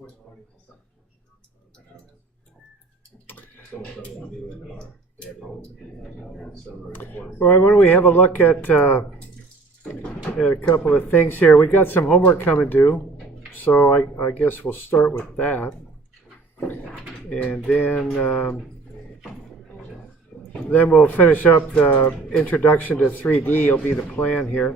All right, why don't we have a look at a couple of things here. We got some homework coming due, so I guess we'll start with that, and then we'll finish up the introduction to 3D. It'll be the plan here.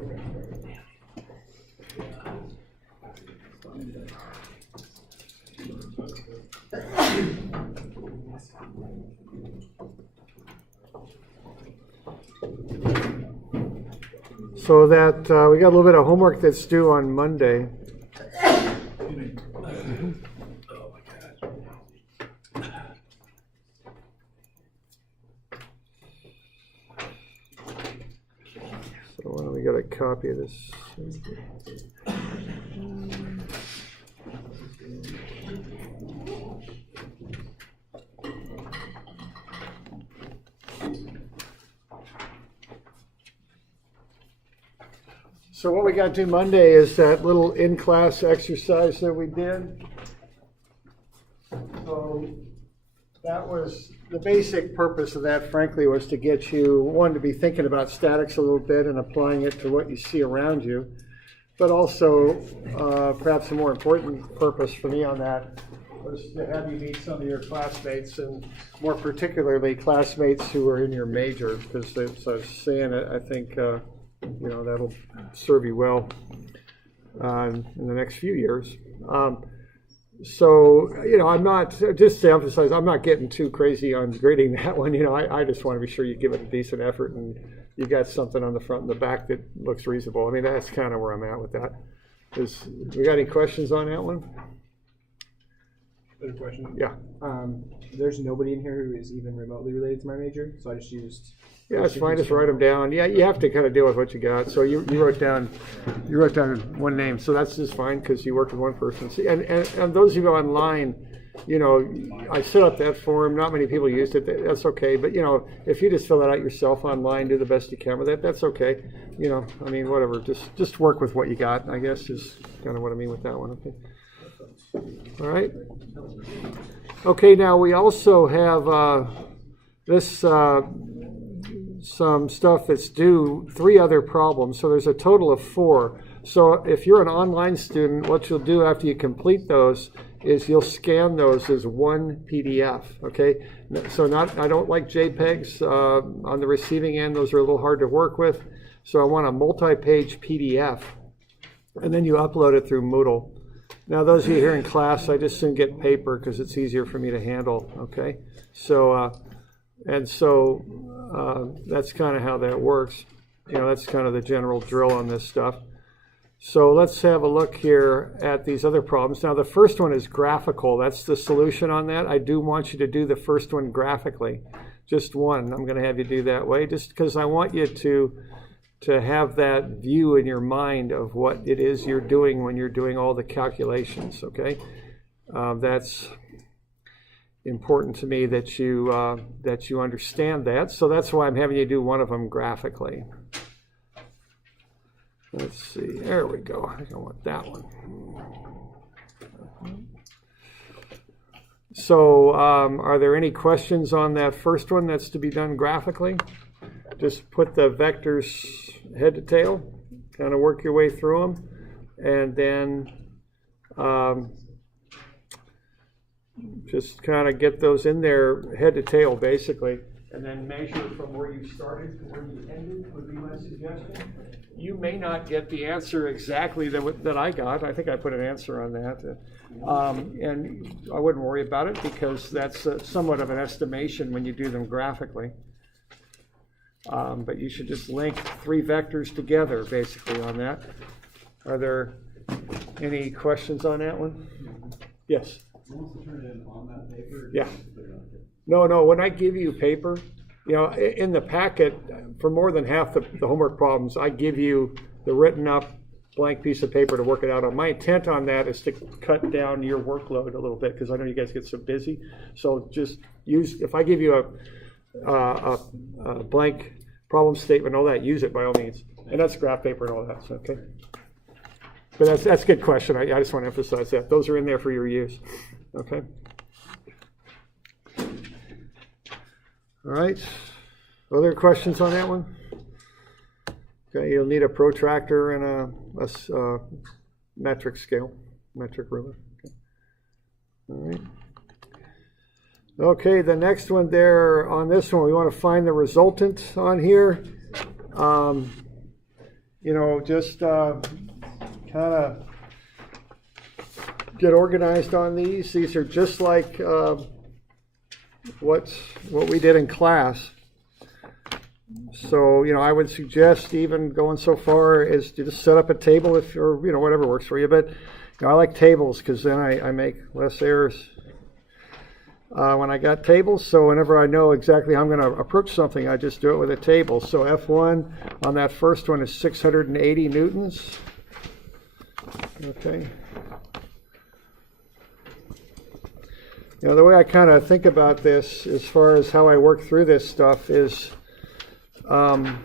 So that we got a little bit of homework that's due on Monday. So why don't we get a copy of this? So what we got to do Monday is that little in-class exercise that we did. So that was the basic purpose of that, frankly, was to get you, one, to be thinking about statics a little bit and applying it to what you see around you. But also, perhaps a more important purpose for me on that was to have you meet some of your classmates, and more particularly classmates who are in your major, because as I was saying, I think that'll serve you well in the next few years. So, I'm not, just to emphasize, I'm not getting too crazy on grading that one. I just want to be sure you give it a decent effort and you got something on the front and the back that looks reasonable. I mean, that's kind of where I'm at with that. We got any questions on that one? Another question? Yeah. There's nobody in here who is even remotely related to my major, so I just used. Yeah, it's fine. Just write them down. Yeah, you have to kind of deal with what you got. So you wrote down one name, so that's just fine because you worked with one person. See, and those who go online, I set up that form. Not many people used it. That's okay. But if you just fill that out yourself online, do the best you can with it. That's okay. I mean, whatever. Just work with what you got, I guess, is kind of what I mean with that one. Okay. All right. Okay. Now we also have this. Some stuff that's due, 3 other problems, so there's a total of 4. So if you're an online student, what you'll do after you complete those is you'll scan those as one PDF, okay? So I don't like JPEGs on the receiving end. Those are a little hard to work with. So I want a multi-page PDF, and then you upload it through Moodle. Now those of you here in class, I just soon get paper because it's easier for me to handle, okay? So, that's kind of how that works. That's kind of the general drill on this stuff. So let's have a look here at these other problems. Now the first one is graphical. That's the solution on that. I do want you to do the first one graphically. Just one. I'm going to have you do that way just because I want you to have that view in your mind of what it is you're doing when you're doing all the calculations, okay? That's important to me that you understand that. So that's why I'm having you do one of them graphically. Let's see. There we go. I think I want that one. So are there any questions on that first one that's to be done graphically? Just put the vectors head to tail, kind of work your way through them, and then just kind of get those in there head to tail basically, and then measure from where you started to where you ended would be my suggestion. You may not get the answer exactly that I got. I think I put an answer on that. And I wouldn't worry about it because that's somewhat of an estimation when you do them graphically. But you should just link 3 vectors together basically on that. Are there any questions on that one? Yes? Once you turn it in on that paper? Yeah. No, when I give you paper, in the packet, for more than half the homework problems, I give you the written up blank piece of paper to work it out on. My intent on that is to cut down your workload a little bit because I know you guys get so busy. So just if I give you a blank problem statement, all that, use it by all means. And that's graph paper and all that, so, okay? But that's a good question. I just want to emphasize that. Those are in there for your use. Okay. All right. Other questions on that one? Okay, you'll need a protractor and a metric scale, metric ruler. Okay. All right. Okay, the next one there on this one, we want to find the resultant on here. Just kind of get organized on these. These are just like what we did in class. So, I would suggest even going so far as to just set up a table if you're, whatever works for you. But I like tables because then I make less errors when I got tables. So whenever I know exactly how I'm going to approach something, I just do it with a table. So F1 on that first one is 680 newtons. Okay. The way I kind of think about this as far as how I work through this stuff is a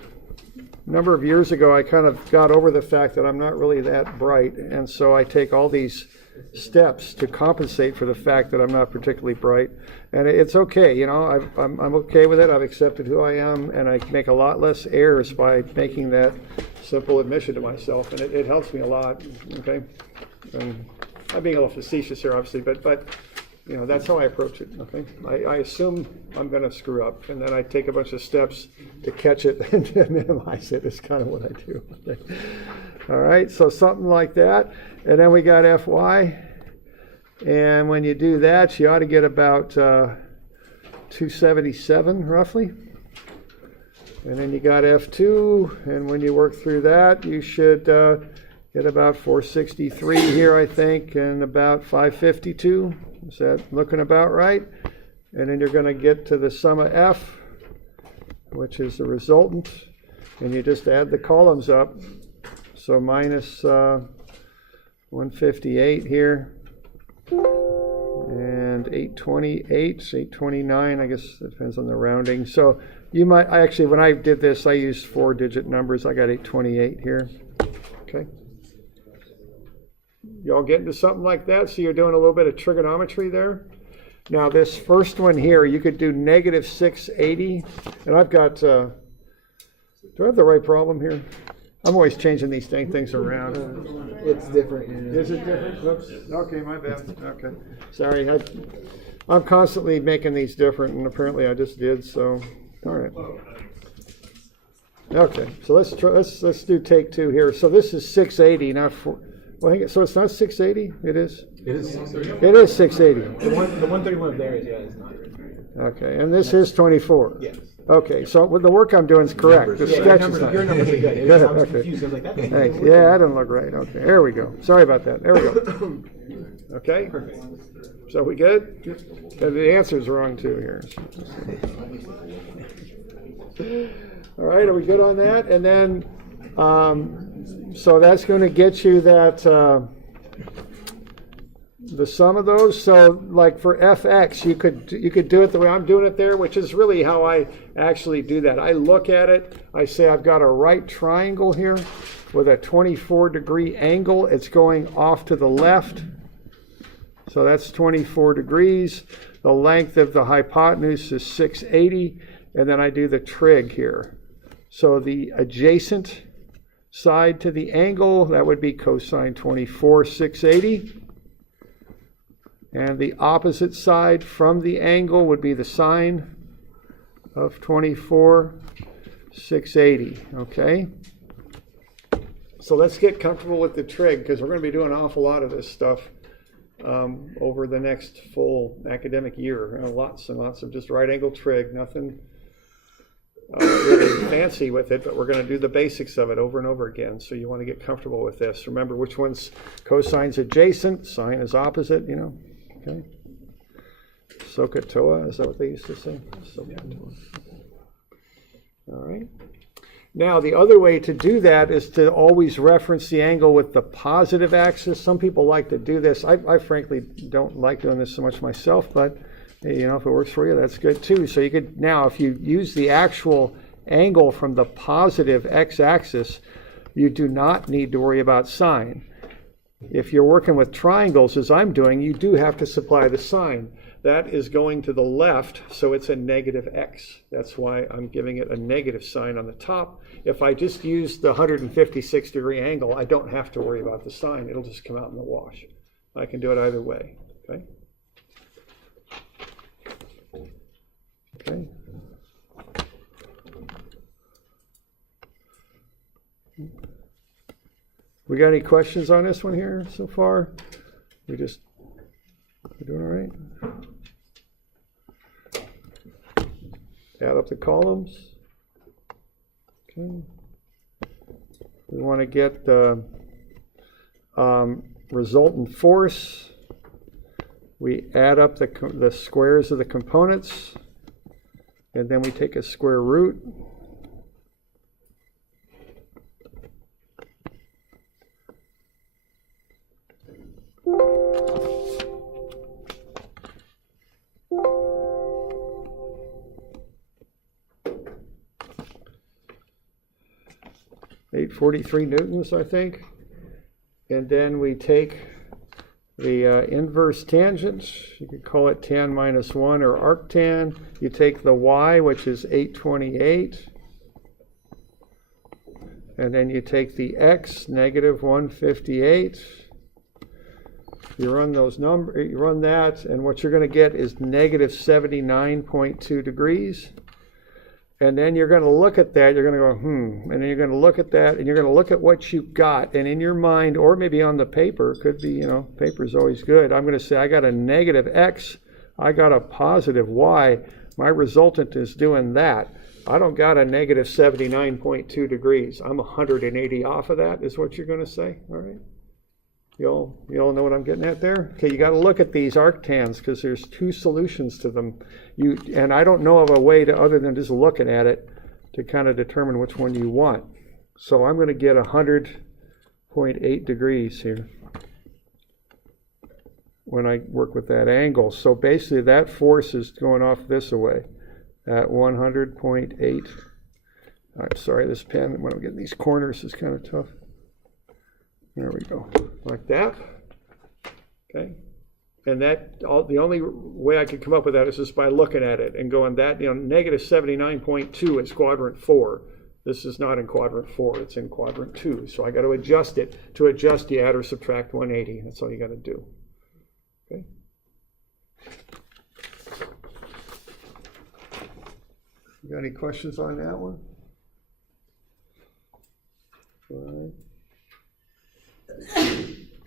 number of years ago, I kind of got over the fact that I'm not really that bright. And so I take all these steps to compensate for the fact that I'm not particularly bright. And it's okay, I'm okay with it. I've accepted who I am, and I make a lot less errors by making that simple admission to myself. And it helps me a lot, okay? And I'm being a little facetious here, obviously, but that's how I approach it, okay? I assume I'm going to screw up, and then I take a bunch of steps to catch it and to minimize it is kind of what I do. Okay? All right, so something like that. And then we got Fy. And when you do that, you ought to get about 277, roughly. And then you got F2, and when you work through that, you should get about 463 here, I think, and about 552. Is that looking about right? And then you're going to get to the sum of F, which is the resultant, and you just add the columns up. So minus 158 here, and 828, 829, I guess it depends on the rounding. So you might, when I did this, I used 4-digit numbers. I got 828 here. Okay. Y'all get into something like that? So you're doing a little bit of trigonometry there. Now this first one here, you could do negative 680. And I've got, do I have the right problem here? I'm always changing these things around. It's different. Is it different? Oops. Okay, my bad. Okay. Sorry. I'm constantly making these different, and apparently I just did, so all right. Okay, so let's do take two here. So this is 680, not 4. Well, so it's not 680? It is? It is 630. It is 680. The 131 there is not. Okay, and this is 24? Yes. Okay, so with the work I'm doing is correct. The sketch is not. Your numbers are good. I was confused. I was like, that's Thanks. Yeah, that didn't look right. Okay, there we go. Sorry about that. There we go. Okay? perfect. So we good? And the answer's wrong too here. All right, are we good on that? And then, so that's going to get you that, the sum of those. So like for fx, you could do it the way I'm doing it there, which is really how I actually do that. I look at it, I say I've got a right triangle here with a 24-degree angle. It's going off to the left. So that's 24 degrees. The length of the hypotenuse is 680, and then I do the trig here. So the adjacent side to the angle, that would be cosine 24, 680. And the opposite side from the angle would be the sine of 24, 680, okay? So let's get comfortable with the trig, because we're going to be doing an awful lot of this stuff over the next full academic year. Lots and lots of just right angle trig, nothing really fancy with it, but we're going to do the basics of it over and over again. So you want to get comfortable with this. Remember which one's cosine's adjacent, sine is opposite, you know. Okay. SOHCAHTOA, is that what they used to say? SOHCAHTOA. All right. Now, the other way to do that is to always reference the angle with the positive axis. Some people like to do this. I frankly don't like doing this so much myself, but you know, if it works for you, that's good too. So you could now, if you use the actual angle from the positive x-axis, you do not need to worry about sine. If you're working with triangles, as I'm doing, you do have to supply the sign. That is going to the left, so it's a negative x. That's why I'm giving it a negative sign on the top. If I just use the 156-degree angle, I don't have to worry about the sign. It'll just come out in the wash. I can do it either way. Okay? Okay. We got any questions on this one here so far? We're doing all right? Add up the columns. Okay. We want to get the resultant force. We add up the squares of the components, and then we take a square root. Newtons, I think. And then we take the inverse tangent. You could call it tan minus 1 or arctan. You take the y, which is 828. And then you take the x, negative 158. You run those numbers, you run that, and what you're going to get is negative 79.2 degrees. And then you're going to look at that, you're going to go, and then you're going to look at that, and you're going to look at what you've got, and in your mind, or maybe on the paper, could be, paper's always good. I'm going to say, I got a negative x, I got a positive y, my resultant is doing that. I don't got a negative 79.2 degrees. I'm 180 off of that, is what you're going to say, all right? You all know what I'm getting at there? Okay, you got to look at these arctans because there's two solutions to them. And I don't know of a way to, other than just looking at it, to kind of determine which one you want. So I'm going to get 100.8 degrees here when I work with that angle. So basically that force is going off this way at 100.8. I'm sorry, this pen, when I'm getting these corners, is kind of tough. There we go, like that. Okay, and that the only way I could come up with that is just by looking at it and going that negative 79.2 is quadrant 4. This is not in quadrant 4; it's in quadrant 2. So I got to adjust it. To adjust, you add or subtract 180. That's all you got to do. Okay. You got any questions on that one? All right.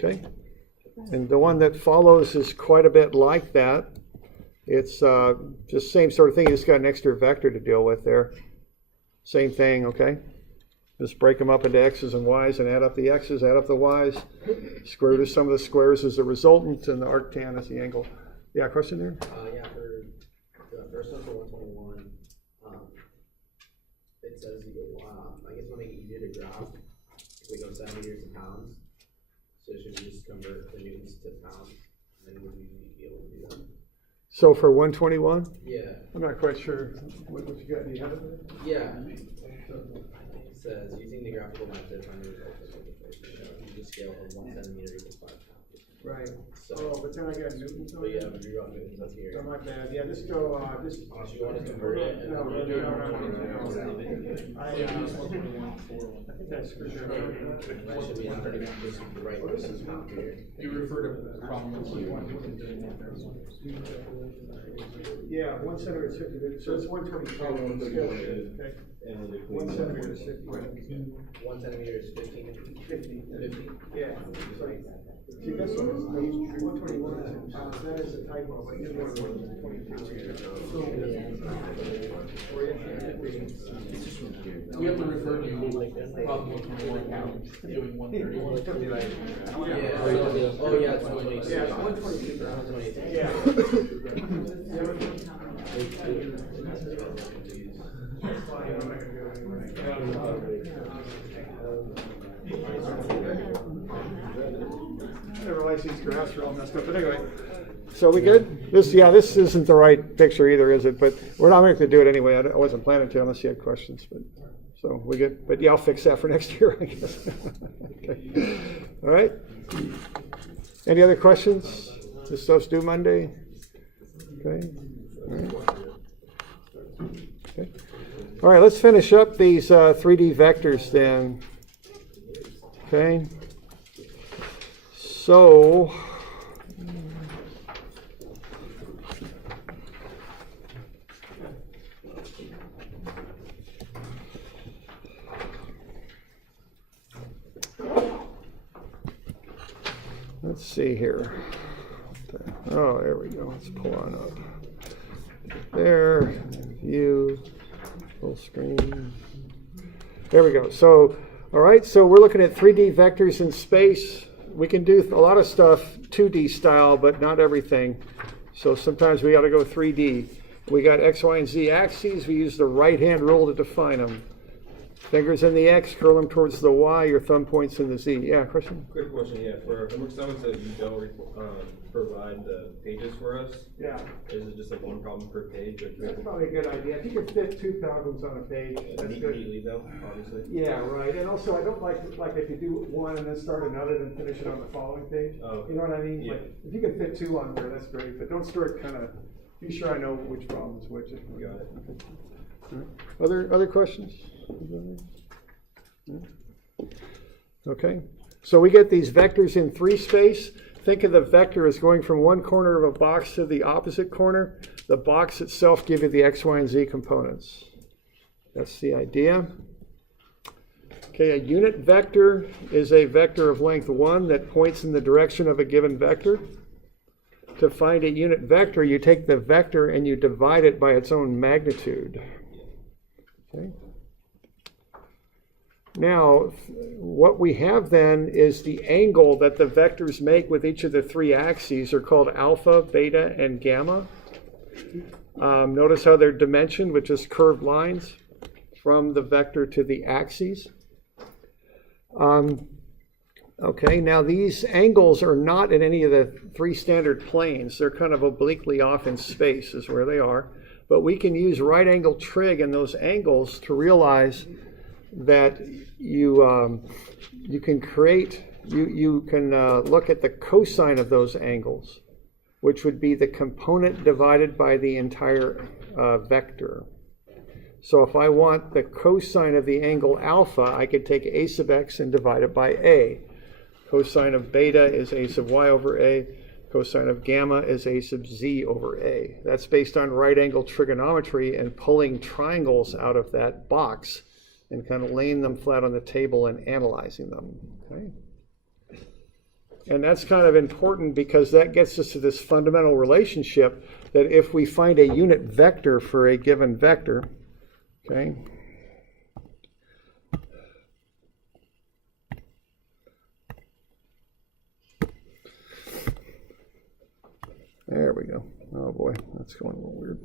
Okay, and the one that follows is quite a bit like that. It's just same sort of thing. You just got an extra vector to deal with there. Same thing, okay? Just break them up into x's and y's and add up the x's, add up the y's. Square root of some of the squares is the resultant, and the arctan is the angle. Yeah, question there? Yeah, for the first one for 121, it says, I guess when they get you to graph, if we go centimeters to pounds, so should we just convert the newtons to pounds, and then would we be able to do that? So for 121? Yeah. I'm not quite sure what you got. Do you have it? Yeah. It says, using the graphical method, find the result of the just scale from 1 centimeter equals 5 pounds. Right. So, but then I got newtons on but yeah, we got newtons up here. Oh, my bad. Yeah, just go, Do you want to convert it? No, And no, no, I think that's for sure. should we have to just write this as pound here? You refer to problems you want to do. Yeah, 1 centimeter is 50, so it's 122. Okay. 1 centimeter is 50. 1 centimeter is 15. 50. 50. Yeah. So, see, this one is 121 is in pounds. That is a typo, but you want 122. We have to refer to problem 121 pounds, doing 131. Yeah. Oh yeah, it's 122. Yeah, it's 122. 122. Yeah. I didn't realize these graphs were all messed up, but anyway. So we good? This isn't the right picture either, is it? But we're not going to do it anyway. I wasn't planning to unless you had questions. But So we get, but yeah, I'll fix that for next year, I guess. Okay. All right. Any other questions? This stuff's due Monday. Okay. All right. Okay. All right, let's finish up these 3D vectors then. Okay. So, let's see here. Oh, there we go. Let's pull on up. There, view, full screen. There we go. So, all right, so we're looking at 3D vectors in space. We can do a lot of stuff 2D style, but not everything. So sometimes we got to go 3D. We got X, Y, and Z axes. We use the right-hand rule to define them. Fingers in the X, curl them towards the Y, your thumb points in the Z. Yeah, question? Quick question, yeah. For homework assignments that you don't provide the pages for us, Yeah. is it just like one problem per page? Or That's probably a good idea. If you can fit 2 problems on a page, that's good. neatly though, obviously? Yeah, right. And also, I don't like if you do one and then start another, then finish it on the following page. Oh, You know what I mean? yeah. Like, if you can fit 2 on there, that's great. But don't start kind of. Be sure I know which problem is which. Got it. Okay. Other questions? Okay. So we get these vectors in 3 space. Think of the vector as going from one corner of a box to the opposite corner. The box itself gives you the X, Y, and Z components. That's the idea. Okay, a unit vector is a vector of length 1 that points in the direction of a given vector. To find a unit vector, you take the vector and you divide it by its own magnitude. Okay. Now, what we have then is the angle that the vectors make with each of the 3 axes are called alpha, beta, and gamma. Notice how they're dimensioned with just curved lines from the vector to the axes. Okay, now these angles are not in any of the 3 standard planes. They're kind of obliquely off in space is where they are. But we can use right angle trig in those angles to realize that you can look at the cosine of those angles, which would be the component divided by the entire vector. So if I want the cosine of the angle alpha, I could take a sub x and divide it by a. Cosine of beta is a sub y over a. Cosine of gamma is a sub z over a. That's based on right angle trigonometry and pulling triangles out of that box and kind of laying them flat on the table and analyzing them. Okay? And that's kind of important because that gets us to this fundamental relationship that if we find a unit vector for a given vector, okay, there we go. Oh boy, that's going a little weird.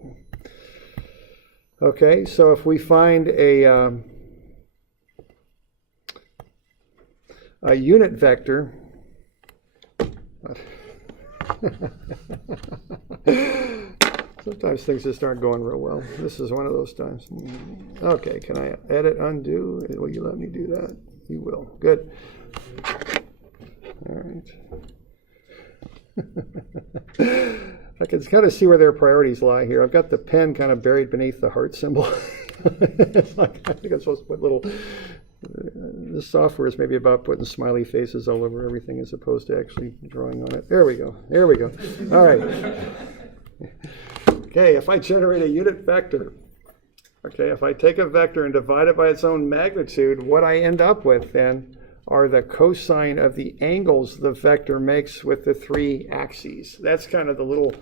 Okay, so if we find a unit vector, sometimes things just aren't going real well. This is one of those times. Okay, can I edit, undo? Will you let me do that? You will. Good. All right. I can kind of see where their priorities lie here. I've got the pen kind of buried beneath the heart symbol. It's like, I think I'm supposed to put little. This software is maybe about putting smiley faces all over everything as opposed to actually drawing on it. There we go. There we go. All right. Okay, if I generate a unit vector, okay, if I take a vector and divide it by its own magnitude, what I end up with then are the cosine of the angles the vector makes with the 3 axes. That's kind of the little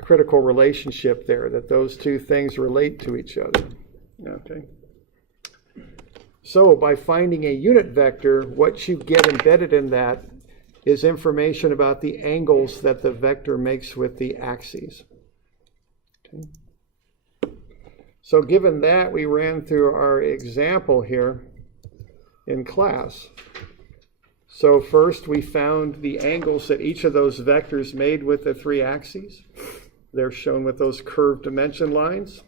critical relationship there, that those 2 things relate to each other. Okay. So by finding a unit vector, what you get embedded in that is information about the angles that the vector makes with the axes. Okay. So given that, we ran through our example here in class. So first we found the angles that each of those vectors made with the 3 axes. They're shown with those curved dimension lines.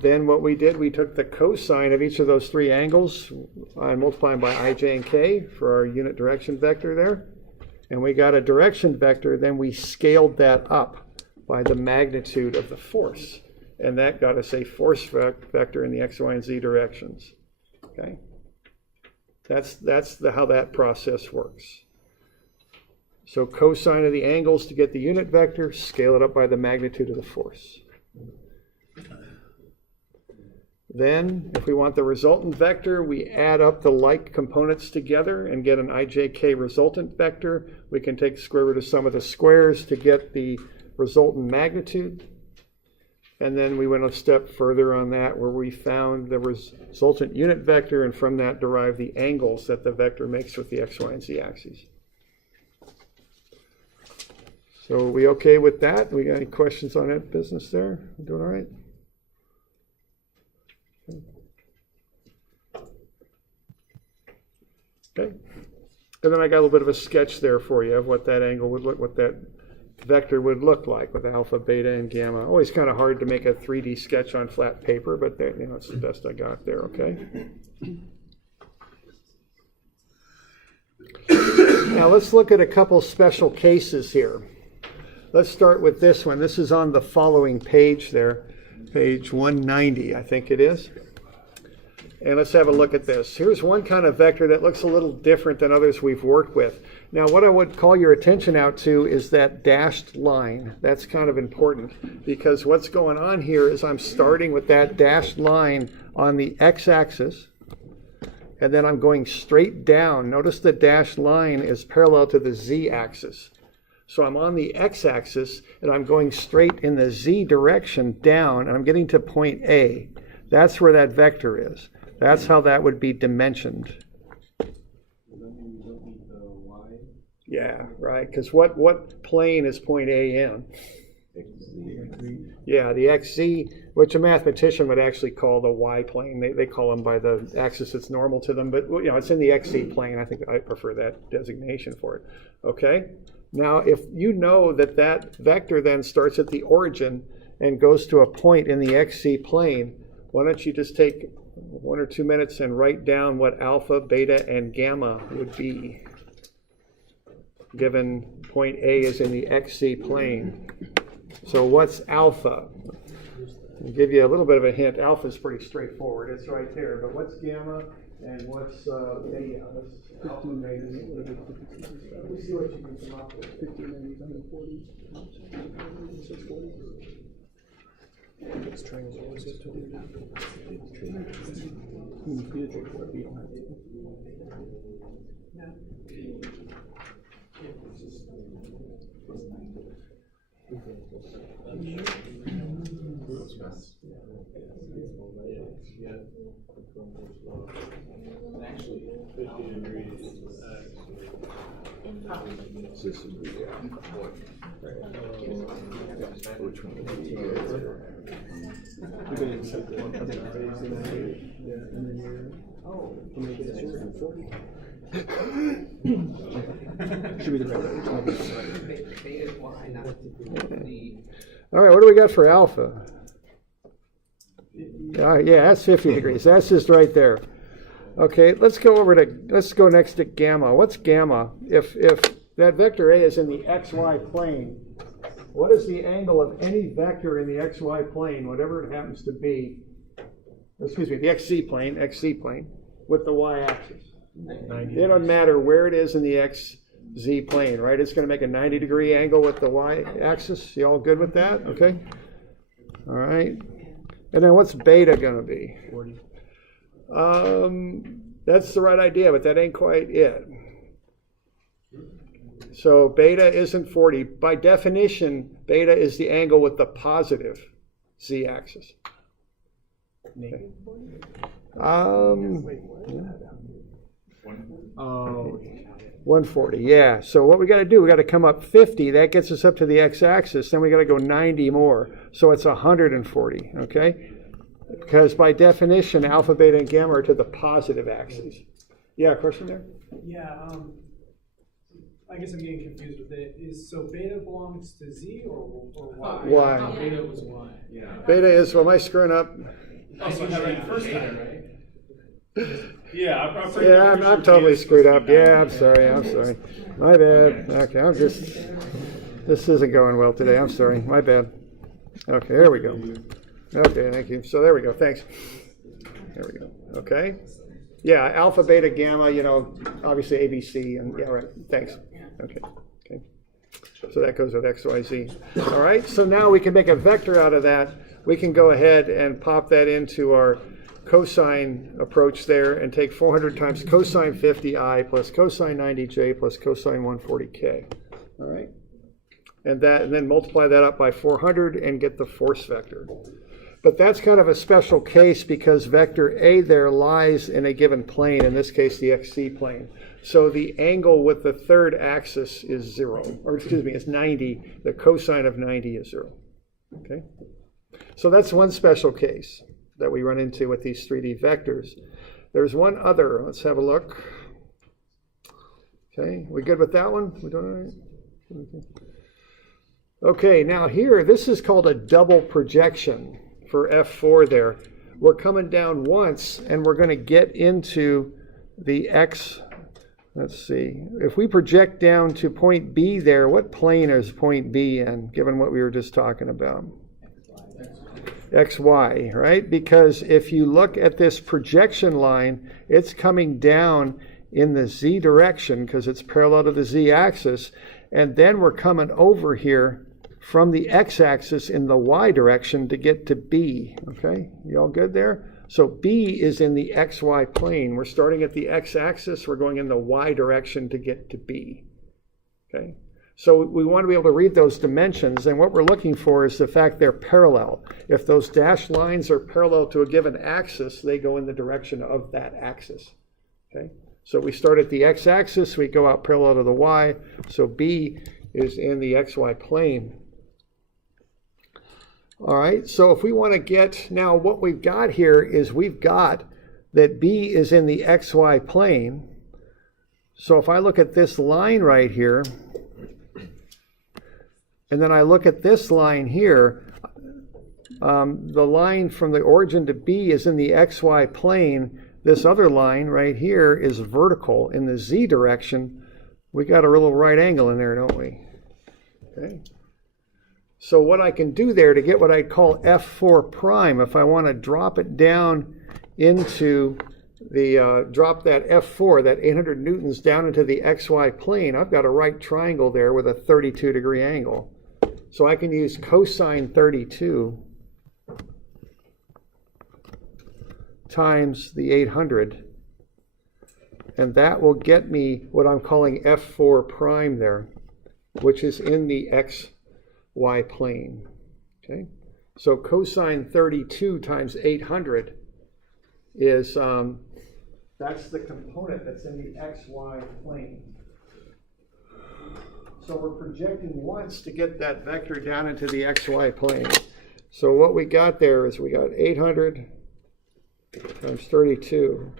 Then what we did, we took the cosine of each of those three angles and multiplied by ij and k for our unit direction vector there. And we got a direction vector, then we scaled that up by the magnitude of the force. And that got us a force vector in the x, y, and z directions. Okay? That's how that process works. So cosine of the angles to get the unit vector, scale it up by the magnitude of the force. Then, if we want the resultant vector, we add up the like components together and get an ijk resultant vector. We can take the square root of sum of the squares to get the resultant magnitude. And then we went a step further on that where we found the resultant unit vector, and from that derived the angles that the vector makes with the x, y, and z axes. So are we okay with that? We got any questions on that business there? Doing all right? Okay. And then I got a little bit of a sketch there for you of what that angle would look, what that vector would look like with alpha, beta, and gamma. Always kind of hard to make a 3D sketch on flat paper, but it's the best I got there, okay? Now let's look at a couple special cases here. Let's start with this one. This is on the following page there, page 190, I think it is. And let's have a look at this. Here's one kind of vector that looks a little different than others we've worked with. Now, what I would call your attention out to is that dashed line. That's kind of important because what's going on here is I'm starting with that dashed line on the x-axis, and then I'm going straight down. Notice the dashed line is parallel to the z-axis. So I'm on the x-axis, and I'm going straight in the z direction down, and I'm getting to point A. That's where that vector is. That's how that would be dimensioned. Yeah, right, because what plane is point A in? Yeah, the xz, which a mathematician would actually call the y plane. They call them by the axis that's normal to them, but it's in the xz plane. I think I prefer that designation for it. Okay? Now, if you know that that vector then starts at the origin and goes to a point in the xz plane, why don't you just take 1 or 2 minutes and write down what alpha, beta, and gamma would be, given point A is in the xz plane. So what's alpha? I'll give you a little bit of a hint. Alpha is pretty straightforward. It's right there. But what's gamma and what's beta? Let's alpha, beta. Let's see what you can come up with. 15, 140. It's triangles always have to do that. You don't have to. Actually, 50 degrees. Which one would be You're going to accept one other raise in there. Yeah, and then you're, to make it a 40. Should be the right. All right, what do we got for alpha? Yeah, that's 50 degrees. That's just right there. Okay, let's go next to gamma. What's gamma? If that vector A is in the xy plane, what is the angle of any vector in the xy plane, whatever it happens to be? Excuse me, the xz plane with the y-axis. It doesn't matter where it is in the xz plane, right? It's going to make a 90-degree angle with the y-axis. You all good with that? Okay. All right. And then what's beta going to be? 40. That's the right idea, but that ain't quite it. So beta isn't 40. By definition, beta is the angle with the positive z-axis. Negative 40? Oh, 140, yeah. So what we got to do, we got to come up 50. That gets us up to the x-axis. Then we got to go 90 more. So it's 140, okay? Because by definition, alpha, beta, and gamma are to the positive axis. Yeah, question there? Yeah, I guess I'm getting confused with it. So beta belongs to Z or Y? Y. Beta was Y. Yeah. Beta is, well, am I screwing up? Oh, so you had it right the first time, right? Yeah, I'm pretty Yeah, I'm totally screwed up. Yeah, I'm sorry. My bad. Okay, this isn't going well today. I'm sorry. My bad. Okay, there we go. Okay, thank you. So there we go. Thanks. There we go. Okay. Yeah, alpha, beta, gamma, obviously ABC, and yeah, right. Thanks. Okay. Okay. So that goes with X, Y, Z. All right. So now we can make a vector out of that. We can go ahead and pop that into our cosine approach there and take 400 times cosine 50i plus cosine 90j plus cosine 140k. All right. And then multiply that up by 400 and get the force vector. But that's kind of a special case because vector A there lies in a given plane, in this case the XC plane. So the angle with the third axis is 0, or excuse me, it's 90. The cosine of 90 is 0. Okay? So that's one special case that we run into with these 3D vectors. There's one other. Let's have a look. Okay, we good with that one? We doing all right? Okay, now here, this is called a double projection for F4 there. We're coming down once and we're going to get into the X. Let's see. If we project down to point B there, what plane is point B in, given what we were just talking about? XY, right? Because if you look at this projection line, it's coming down in the Z direction because it's parallel to the Z axis. And then we're coming over here from the x-axis in the y direction to get to B. Okay, you all good there? So B is in the xy plane. We're starting at the x-axis. We're going in the y direction to get to B. Okay, so we want to be able to read those dimensions, and what we're looking for is the fact they're parallel. If those dashed lines are parallel to a given axis, they go in the direction of that axis. Okay, so we start at the x-axis, we go out parallel to the y, so B is in the xy plane. All right, so if we want to get, now what we've got here is we've got that B is in the XY plane. So if I look at this line right here, and then I look at this line here, the line from the origin to B is in the XY plane. This other line right here is vertical in the Z direction. We got a little right angle in there, don't we? Okay. So what I can do there to get what I'd call F4 prime, if I want to drop it down into the, drop that F4, that 800 newtons down into the XY plane, I've got a right triangle there with a 32-degree angle. So I can use cosine 32 times the 800, and that will get me what I'm calling F4 prime there, which is in the XY plane. Okay, so cosine 32 times 800 is that's the component that's in the XY plane. So we're projecting once to get that vector down into the XY plane. So what we got there is we got 800 times 32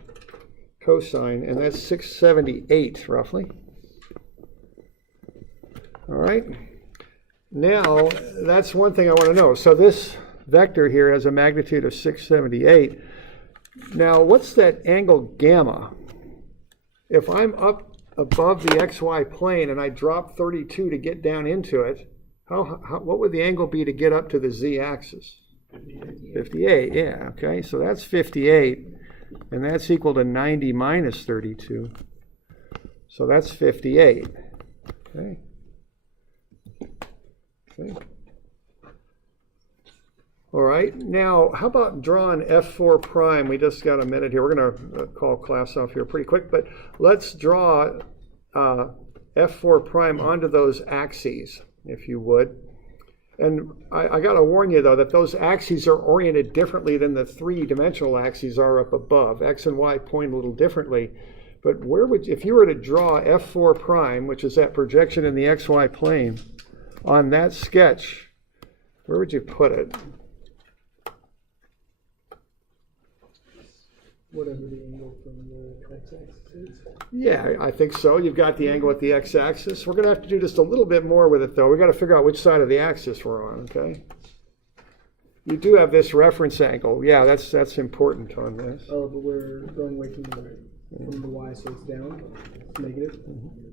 cosine, and that's 678 roughly. All right. Now, that's one thing I want to know. So this vector here has a magnitude of 678. Now, what's that angle gamma? If I'm up above the XY plane and I drop 32 to get down into it, what would the angle be to get up to the Z axis? 58, yeah, okay. So that's 58, and that's equal to 90 minus 32. So that's 58, okay. Okay. All right, now how about drawing F4 prime? We just got a minute here. We're going to call class off here pretty quick, but let's draw F4 prime onto those axes, if you would. And I got to warn you, though, that those axes are oriented differently than the three-dimensional axes are up above. X and Y point a little differently. But where would, if you were to draw F4 prime, which is that projection in the XY plane, on that sketch, where would you put it? Whatever the angle from the x-axis is. Yeah, I think so. You've got the angle at the x-axis. We're going to have to do just a little bit more with it, though. We've got to figure out which side of the axis we're on, okay? you do have this reference angle. Yeah, that's important on this. Oh, but we're going away from the y, so it's down, it's negative,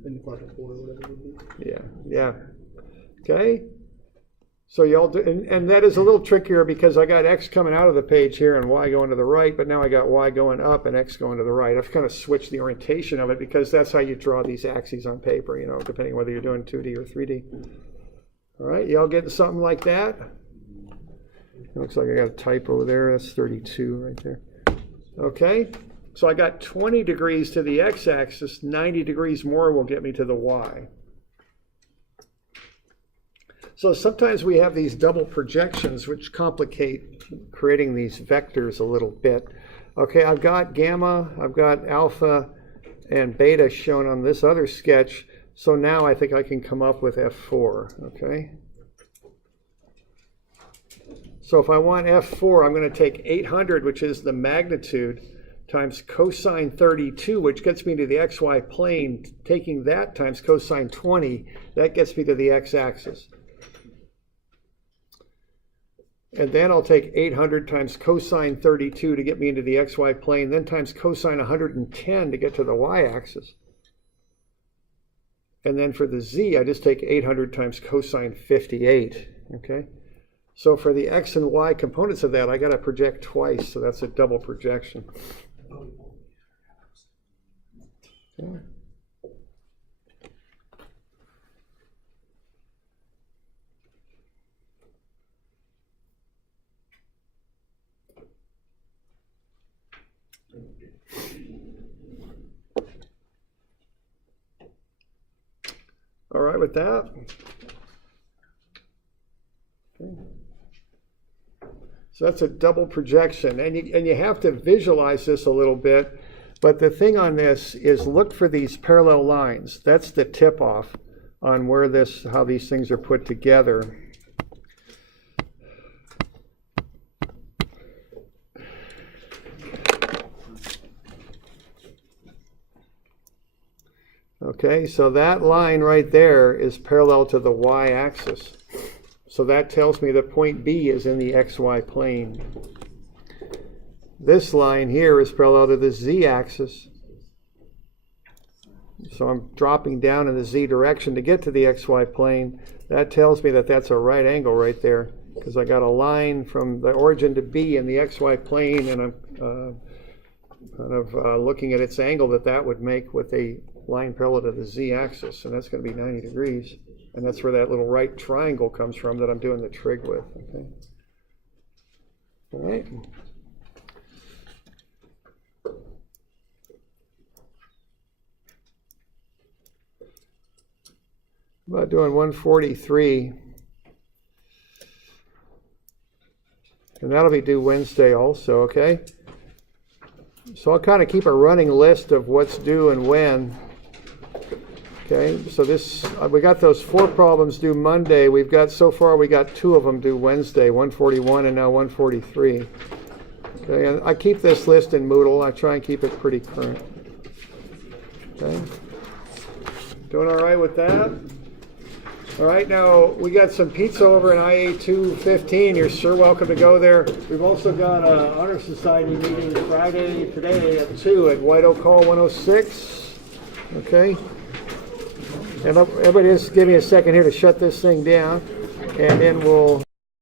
in the quadrant 4 or whatever it would be. Yeah. Okay. So y'all do, and that is a little trickier because I got x coming out of the page here and y going to the right, but now I got y going up and x going to the right. I've kind of switched the orientation of it because that's how you draw these axes on paper, depending whether you're doing 2D or 3D. All right, y'all getting something like that? It looks like I got a typo there. That's 32 right there. Okay, so I got 20 degrees to the x-axis. 90 degrees more will get me to the y. So sometimes we have these double projections which complicate creating these vectors a little bit. Okay, I've got gamma, I've got alpha and beta shown on this other sketch. So now I think I can come up with F4, okay? So if I want F4, I'm going to take 800, which is the magnitude, times cosine 32, which gets me to the xy plane. Taking that times cosine 20, that gets me to the x-axis. And then I'll take 800 times cosine 32 to get me into the xy plane, then times cosine 110 to get to the y-axis. And then for the z, I just take 800 times cosine 58, okay? So for the x and y components of that, I got to project twice, so that's a double projection. Okay. All right with that? Okay. So that's a double projection, and you have to visualize this a little bit, but the thing on this is look for these parallel lines. That's the tip-off on where how these things are put together. Okay, so that line right there is parallel to the y-axis. So that tells me that point B is in the xy plane. This line here is parallel to the z-axis. So I'm dropping down in the z direction to get to the xy plane. That tells me that that's a right angle right there, because I got a line from the origin to B in the xy plane, and I'm kind of looking at its angle that would make with a line parallel to the z-axis, and that's going to be 90 degrees. And that's where that little right triangle comes from that I'm doing the trig with. Okay. All right. How about doing 143? And that'll be due Wednesday also, okay? So I'll kind of keep a running list of what's due and when. Okay, so we got those 4 problems due Monday. So far we got 2 of them due Wednesday, 141 and now 143. Okay, and I keep this list in Moodle. I try and keep it pretty current. Okay, doing all right with that? All right, now we got some pizza over in IA 215. You're sure welcome to go there. We've also got an Honor Society meeting today at 2 at White Oak Hall 106. Okay. And everybody just give me a second here to shut this thing down, and then we'll